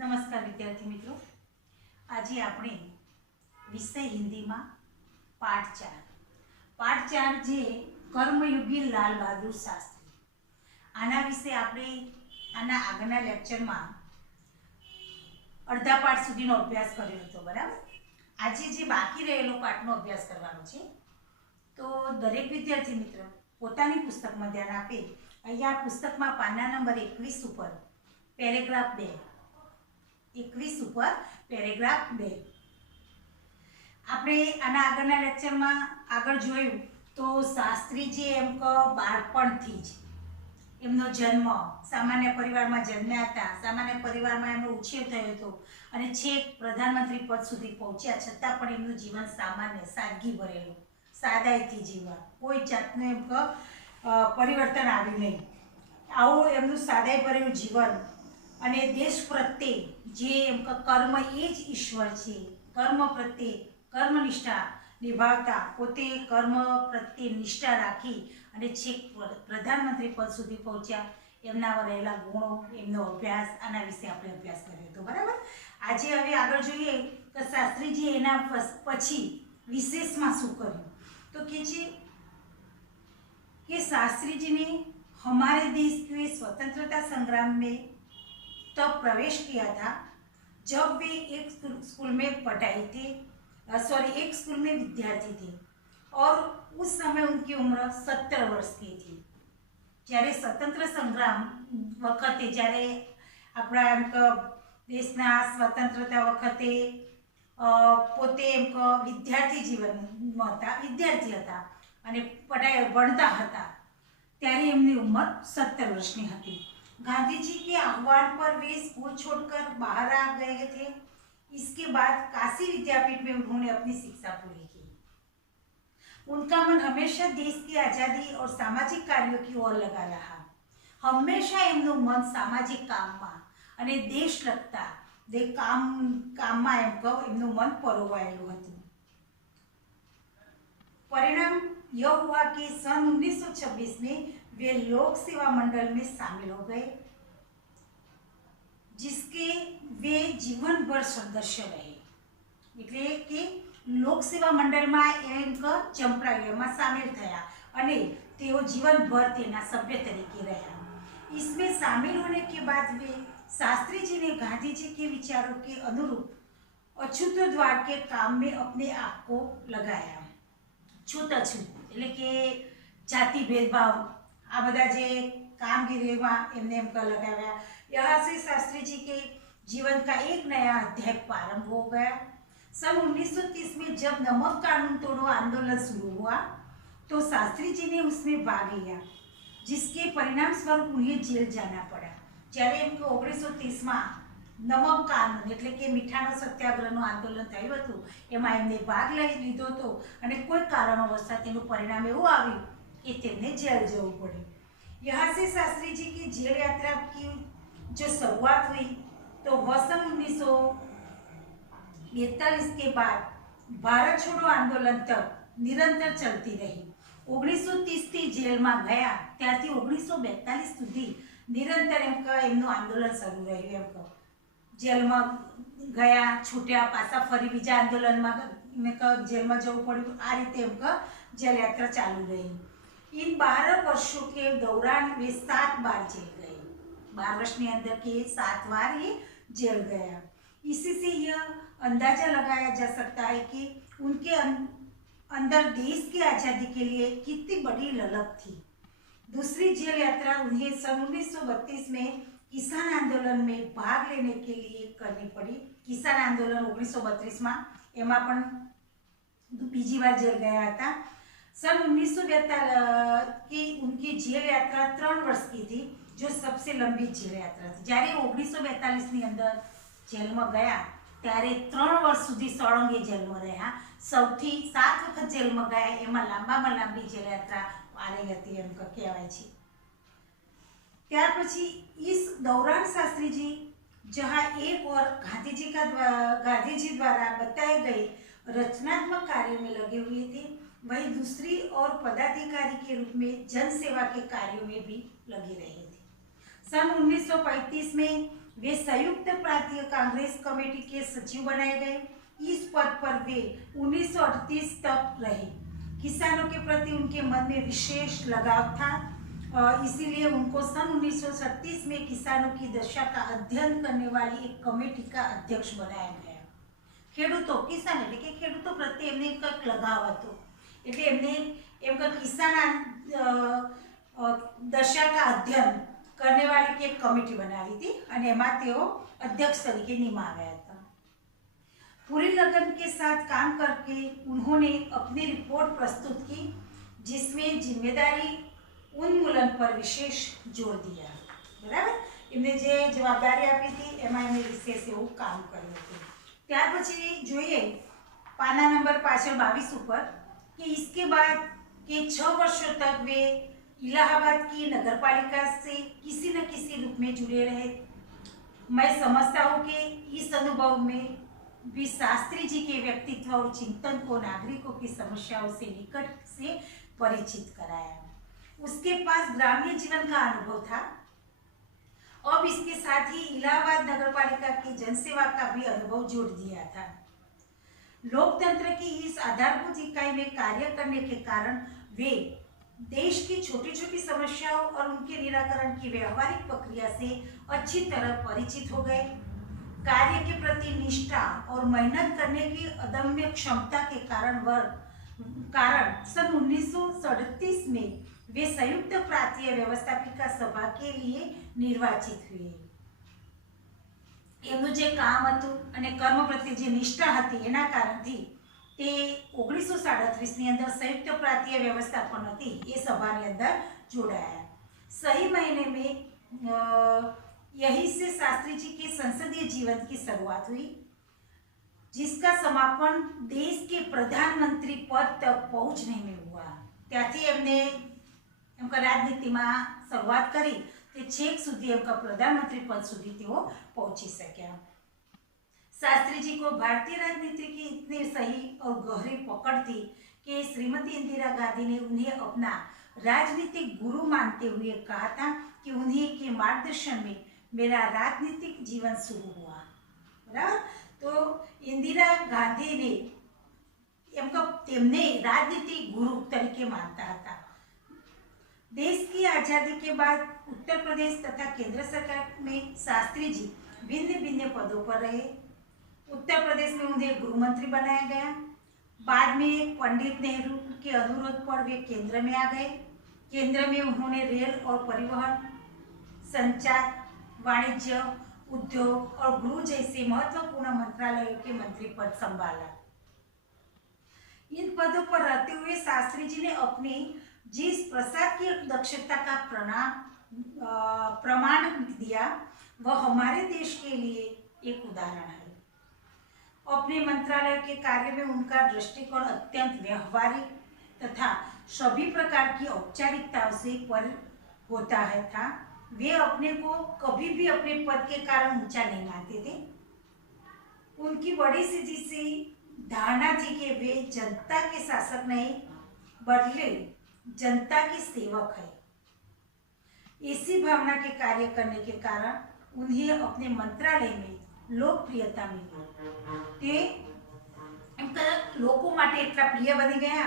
नमस्कार विद्यार्थी मित्रों। आज આપણે વિષય હિન્દીમાં પાઠ 4 જે કર્મયોગી લાલ બહાદુર શાસ્ત્રી આના વિશે આપણે આના આગળના લેક્ચરમાં અડધા પાઠ સુધીનો અભ્યાસ કર્યો હતો, બરાબર। આજે જે બાકી રહેલો પાઠનો અભ્યાસ કરવાનો છે, તો દરેક વિદ્યાર્થી મિત્ર પોતાની પુસ્તકમાં ધ્યાન આપે। અહીંયા પુસ્તકમાં પાના નંબર 21 ઉપર પેરેગ્રાફ 2 21 ઉપર પેરેગ્રાફ 2 આપણે આના આગળના લેક્ચરમાં આગળ જોયું તો શાસ્ત્રીજી એમ કે બાળપણથી જ એમનો જન્મ સામાન્ય પરિવારમાં જન્મ્યા હતા, સામાન્ય પરિવારમાં એમનો ઉછેર થયો હતો અને છેક પ્રધાનમંત્રી પદ સુધી પહોંચ્યા, છતાં પણ એમનું જીવન સામાન્ય સાદગી ભરેલું, સાદાઈથી જીવવા, કોઈ જાતનું એમ કે પરિવર્તન આવ્યું નહીં। આવું એમનું સાદાઈ ભરેલું જીવન અને દેશ પ્રત્યે જે એમ કે કર્મ એ જ ઈશ્વર છે, કર્મ પ્રત્યે કર્મનિષ્ઠા નિભાવતા, પોતે કર્મ પ્રત્યે નિષ્ઠા રાખી અને છેક પ્રધાનમંત્રી પદ સુધી પહોંચ્યા। એમનામાં રહેલા ગુણો, એમનો અભ્યાસ, આના વિશે આપણે અભ્યાસ કર્યો હતો, બરાબર। આજે હવે આગળ જોઈએ કે શાસ્ત્રીજી એના પછી વિશેષમાં શું કર્યું, તો કે છે कि शास्त्री ने हमारे देश के स्वतंत्रता संग्राम में तब प्रवेश किया था जब वे एक स्कूल में पढ़ाई थे, एक स्कूल में विद्यार्थी थे और उस समय उनकी उम्र 17 वर्ष की थी। જ્યારે સ્વતંત્ર સંગ્રામ વખતે, જ્યારે આપણા એમ કે દેશના સ્વતંત્રતા વખતે પોતે એમ કે વિદ્યાર્થી જીવનમાં હતા, વિદ્યાર્થી હતા અને ભણતા હતા, ત્યારે એમની ઉંમર 17 વર્ષની હતી। गांधी जी के आह्वान पर वे स्कूल छोड़कर बाहर आ गए थे। इसके बाद काशी विद्यापीठ में उन्होंने अपनी शिक्षा पूरी की। उनका मन हमेशा देश की आज़ादी और सामाजिक कार्यों की ओर लगा रहा। हमेशा एमनु मन सामाजिक कामમાં અને દેશ લગતા જે કામમાં એમ કહો એમનું મન પરોવાયેલું હતું। परिणाम यह हुआ कि सन 1926 में वे लोक सेवा मंडल में शामिल हो गए, जिसके वे जीवन भर सदस्य रहे। એટલે કે લોક સેવા મંડળમાં એમ કે ચંપરાયુમાં શામિલ થયા અને તેઓ જીવનભર તેના સભ્ય તરીકે રહ્યા। इसमें शामिल होने के बाद वे शास्त्री जी ने गांधी जी के विचारों के अनुरूप अछूतोद्वार के काम में अपने आप को लगाया। छूताछूत એટલે કે જાતિ ભેદભાવ, આ બધા જે કામગીરીમાં એમને એમ लगाया। यहाँ से शास्त्री जी के जीवन का एक नया अध्याय प्रारंभ हो गया। सन 1930 में जब नमक कानून तोड़ो आंदोलन शुरू हुआ तो शास्त्री जी ने उसमें भाग लिया, जिसके परिणाम स्वरूप उन्हें जेल जाना पड़ा। જ્યારે એમ કે 1930 માં નમક કાનૂન એટલે કે મીઠાનો સત્યાગ્રહનું આંદોલન થયું હતું, એમાં એમને ભાગ લઈ લીધો હતો અને કોઈ કારણોવશ તેનું પરિણામ એવું આવ્યું કે તેમને જેલ જવું પડ્યું। यहाँ से शास्त्री जी की जेल यात्रा की जो शुरुआत हुई तो वसंत 1942 के बाद भारत छोड़ो आंदोलन तक निरंतर चलती रही। 1930 થી જેલમાં ગયા ત્યારથી 1942 સુધી નિરંતર એમ કે એમનું આંદોલન શરૂ રહ્યું। એમ કહો જેલમાં ગયા, છૂટ્યા, પાછા ફરી બીજા આંદોલનમાં એમ કે જેલમાં જવું પડ્યું, આ રીતે એમ કે જેલ યાત્રા ચાલુ રહી। इन 12 वर्षों के दौरान वे 7 बार जेल गए। 12 वर्ष के अंदर के 7 बार ये जेल गया। इसी से यह अंदाजा लगाया जा सकता है कि उनके अंदर देश की आज़ादी के लिए कितनी बड़ी ललक थी। दूसरी जेल यात्रा उन्हें सन 1932 में किसान आंदोलन में भाग लेने के लिए करनी पड़ी। किसान आंदोलन 1932 में एमा पण बीजी बार जेल गया था। सन 1942 की उनकी जेल यात्रा 3 वर्ष की थी, जो सबसे लंबी जेल यात्रा थी। જ્યારે 1942 ની અંદર જેલમાં ગયા ત્યારે 3 વર્ષ સુધી સળંગે જેલમાં રહ્યા। સૌથી 7 વખત જેલમાં ગયા, એમાં લાંબામાં લાંબી જેલ યાત્રા આની હતી એમ કહેવાય છે। ત્યાર પછી इस दौरान शास्त्री जी जहाँ एक और गांधी जी द्वारा बताए गए रचनात्मक कार्यों में लगे हुए थे, वहीं दूसरी और पदाधिकारी के रूप में जन सेवा के कार्यों में भी लगे रहे थे। सन 1935 में वे संयुक्त प्रांतीय कांग्रेस कमेटी के सचिव बनाए गए। इस पद पर वे 1938 तक रहे। किसानों के प्रति उनके मन में विशेष लगाव था, इसीलिए उनको सन 1936 में किसानों की दशा का अध्ययन करने वाली एक कमेटी का अध्यक्ष बनाया गया। ખેડૂતો કિસાન એટલે કે ખેડૂતો પ્રત્યે એમને કંઈક લગાવ હતો, એટલે એમને એમ કે કિસાન દશા का अध्ययन करने वाली की एक कमेटी बनावी थी અને એમાં તેઓ अध्यक्ष तरीके निमाव्या था। पूरी लगन के साथ काम करके उन्होंने अपनी रिपोर्ट प्रस्तुत की, जिसमें जिम्मेदारी उन्मूलन पर विशेष जोर दिया। बराबर, એમને જે જવાબદારી આપી હતી એમાં એમને વિશેષ એવું કામ કર્યું હતું। ત્યાર પછી જોઈએ પાના નંબર પાછળ 22 ઉપર कि इसके बाद के 6 वर्षों तक वे इलाहाबाद की नगरपालिका से किसी न किसी रूप में जुड़े रहे। मैं समझता हूँ कि इस अनुभव में भी शास्त्री जी के व्यक्तित्व और चिंतन को नागरिकों की समस्याओं से निकट से परिचित कराया। उसके पास ग्रामीण जीवन का अनुभव था। अब इसके साथ ही इलाहाबाद नगरपालिका की जनसेवा का भी अनुभव जोड़ दिया था। लोकतंत्र की इस आधारभूत इकाई में कार्य करने के कारण वे देश की छोटी छोटी समस्याओं और उनके निराकरण की व्यवहारिक प्रक्रिया से अच्छी तरह परिचित हो गए। कार्य के प्रति निष्ठा और मेहनत करने की अदम्य क्षमता के कारण सन 1937 में वे संयुक्त प्रांतीय व्यवस्थापिका सभा के लिए निर्वाचित हुए। એમનું જે કામ હતું અને કર્મ પ્રત્યે જે નિષ્ઠા હતી એના કારણથી તે 1937 ની અંદર સંયુक्त प्रांतीय व्यवस्थापन હતી એ સભાની અંદર જોડાયા। सही महीने में यही से शास्त्री जी के संसदीय जीवन की शुरुआत हुई, जिसका समापन देश के प्रधानमंत्री पद तक पहुंचने में हुआ। त्याथी एमने एमका राजनीतिमां शुरुआत करी ते छेक सुधी एमका प्रधानमंत्री पद सुधी तेओ पहुंची सक्या। शास्त्री जी को भारतीय राजनीति की इतनी सही और गहरी पकड़ थी कि श्रीमती इंदिरा गांधी ने उन्हें अपना राजनीतिक गुरु मानते हुए कहा था कि उन्हीं के मार्गदर्शन में मेरा राजनीतिक जीवन शुरू हुआ। बराबर, तो इंदिरा गांधी ने एमका तेमने राजनीतिक गुरु तरीके मानता था। देश की आज़ादी के बाद उत्तर प्रदेश तथा केंद्र सरकार में शास्त्री जी भिन्न भिन्न पदों पर रहे। उत्तर प्रदेश में उन्हें गृह मंत्री बनाया गया। बाद में पंडित नेहरू के अनुरोध पर वे केंद्र में आ गए। केंद्र में उन्होंने रेल और परिवहन, संचार, वाणिज्य, उद्योग और गृह जैसे महत्वपूर्ण मंत्रालयों के मंत्री पद संभाला। इन पदों पर रहते हुए शास्त्री जी ने अपनी जिस प्रसाद की दक्षता का प्रमाण दिया वह हमारे देश के लिए एक उदाहरण है। अपने मंत्रालय के कार्य में उनका दृष्टिकोण अत्यंत व्यवहारिक तथा सभी प्रकार की औपचारिकताओं से पर होता है था। वे अपने को कभी भी अपने पद के कारण ऊंचा नहीं मानते थे। उनकी बड़ी सी धारणा थी कि वे जनता के शासक नहीं बदले जनता के सेवक है। इसी भावना के कार्य करने के कारण उन्हें अपने मंत्रालय में लोकप्रियता मिली। ते लोको माटे एटला प्रिय बनी गया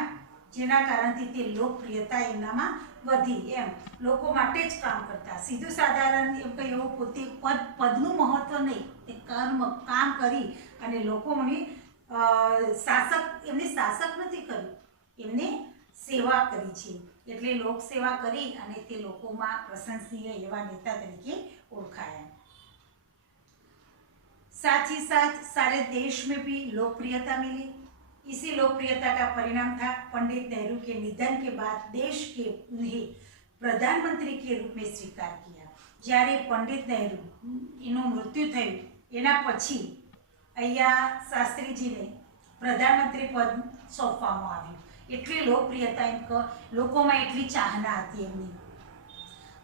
जेना कारणथी ते लोकप्रियता एमनामां वधी। एम लोको माटे ज काम करता, सीधुं साधारण एम कई एवुं पोते पदनुं महत्व नहीं, ते काम करी अने लोकोने शासक एमने शासक नथी कर्युं, एमने सेवा करी छे। एटले लोक सेवा करी अने ते लोकोमां प्रशंसनीय एवा नेता तरीके ओळखाया। साथ ही साथ सारे देश में भी लोकप्रियता मिली। इसी लोकप्रियता का परिणाम था पंडित नेहरू के निधन के बाद देश के उन्हें प्रधानमंत्री के रूप में स्वीकार किया। જ્યારે पंडित नेहरू એનું મૃત્યુ થયું એના પછી અહીંયા શાસ્ત્રીજીને પ્રધાનમંત્રી પદ સોંપવામાં આવ્યું। એટલી लोकप्रियता लोकों एटली चाहना थी एमनी।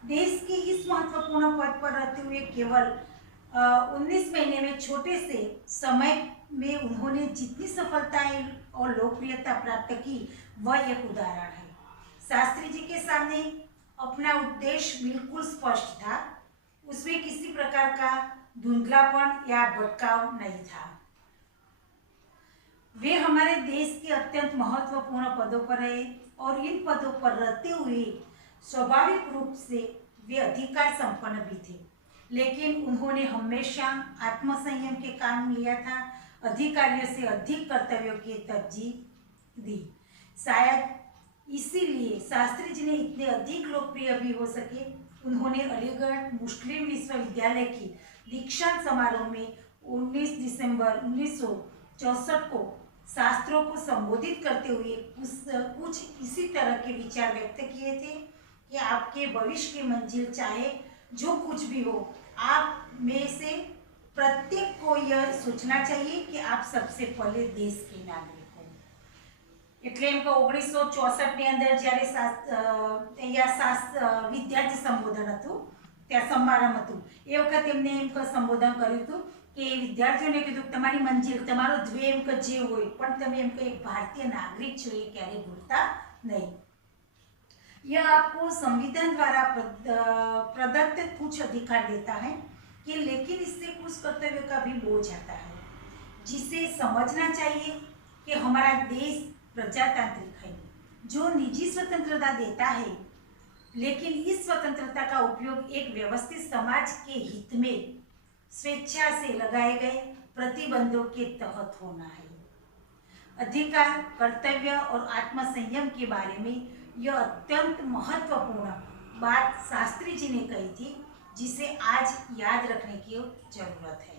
देश के इस महत्वपूर्ण पद पर रहते हुए केवल 19 महीने में छोटे से समय में उन्होंने जितनी सफलताएं और लोकप्रियता प्राप्त की वह एक उदाहरण है। शास्त्री जी के सामने अपना उद्देश्य बिल्कुल स्पष्ट था। उसमें किसी प्रकार का धुंधलापन या भटकाव नहीं था। वे हमारे देश के अत्यंत महत्वपूर्ण पदों पर रहे और इन पदों पर रहते हुए स्वाभाविक रूप से वे अधिकार संपन्न भी थे, लेकिन उन्होंने हमेशा आत्मसंयम के काम लिया था, अधिकारियों से अधिक कर्तव्यों की तरजीह दी। शायद इसीलिए शास्त्री जी ने इतने अधिक लोकप्रिय भी हो सके। उन्होंने अलीगढ़ मुस्लिम विश्वविद्यालय की दीक्षांत समारोह में 19 दिसंबर 1964 को शास्त्रों को संबोधित करते हुए कुछ इसी तरह के विचार व्यक्त किए थे कि आपके भविष्य की मंजिल चाहे जो कुछ भी हो, आप में से प्रत्येक को यह सोचना चाहिए कि आप सबसे पहले देश के नागरिक हो। એટલે એમ કે 1964 ની અંદર જ્યારે વિદ્યાર્થી સંબોધન હતું, ત્યાં સમારંભ હતું, એ વખતે એમને એમ કે સંબોધન કર્યું હતું કે વિદ્યાર્થીઓને કીધું કે તમારી મંજિલ, તમારો ધ્યેય એમ કે જે હોય, પણ તમે એમ કે એક ભારતીય નાગરિક છો એ ક્યારેય ભૂલતા નહીં। यह आपको संविधान द्वारा प्रदत्त कुछ अधिकार देता है कि लेकिन इससे कुछ कर्तव्यों का भी बोझ आता है, जिसे समझना चाहिए कि हमारा देश प्रजातांत्रिक है जो निजी स्वतंत्रता देता है, लेकिन इस स्वतंत्रता का उपयोग एक व्यवस्थित समाज के हित में स्वेच्छा से लगाए गए प्रतिबंधों के तहत होना है। अधिकार, कर्तव्य और आत्मसंयम के बारे में यह अत्यंत महत्वपूर्ण बात शास्त्री जी ने कही थी, जिसे आज याद रखने की जरूरत है।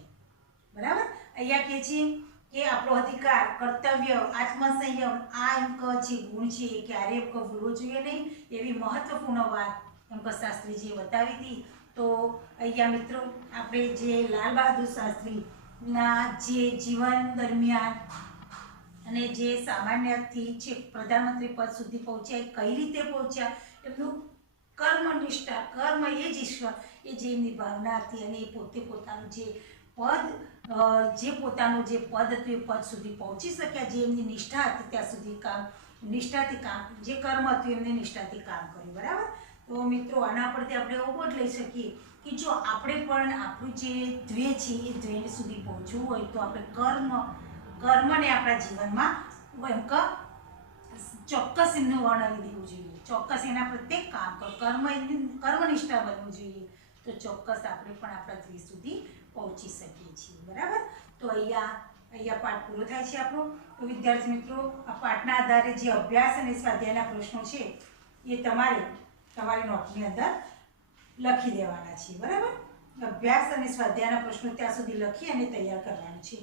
बराबर। अहींया कहे छे कि आपणो अधिकार, कर्तव्य, आत्मसंयम आ एम जे गुण छे ए क्यारेय भूलवो जोईए नहीं, एवी महत्वपूर्ण बात एम शास्त्री जी बतावी थी। तो अहींया मित्रों आपणे जे लाल बहादुर शास्त्री ना जे जीवन दरमियान અને જે સામાન્યથી છેક પ્રધાનમંત્રી પદ સુધી પહોંચ્યા, એ કઈ રીતે પહોંચ્યા, એમનું કર્મનિષ્ઠા, કર્મ એ જ ઈશ્વર, એ જે એમની ભાવના હતી અને એ પોતે પોતાનું જે પદ, જે પોતાનું જે પદ હતું એ પદ સુધી પહોંચી શક્યા, જે એમની નિષ્ઠા હતી ત્યાં સુધી કામ, નિષ્ઠાથી કામ, જે કર્મ હતું એમને નિષ્ઠાથી કામ કર્યું। બરાબર। તો મિત્રો આના પરથી આપણે એવો બોધ લઈ શકીએ કે જો આપણે પણ આપણું જે ધ્યેય છે એ ધ્યેય સુધી પહોંચવું હોય તો આપણે કર્મને આપણા જીવનમાં એમ કે ચોક્કસ એમનું વર્ણવી દેવું જોઈએ, ચોક્કસ એના પ્રત્યે કામ કર્મનિષ્ઠા બનવું જોઈએ, તો ચોક્કસ આપણે પણ આપણા ધ્યેય સુધી પહોંચી શકીએ છીએ। બરાબર। તો અહીંયા પાઠ પૂરો થાય છે આપણો। તો વિદ્યાર્થી મિત્રો, આ પાઠના આધારે જે અભ્યાસ અને સ્વાધ્યાયના પ્રશ્નો છે એ તમારી નોટની અંદર લખી દેવાના છે। બરાબર। અભ્યાસ અને સ્વાધ્યાયના પ્રશ્નો ત્યાં સુધી લખી અને તૈયાર કરવાના છે।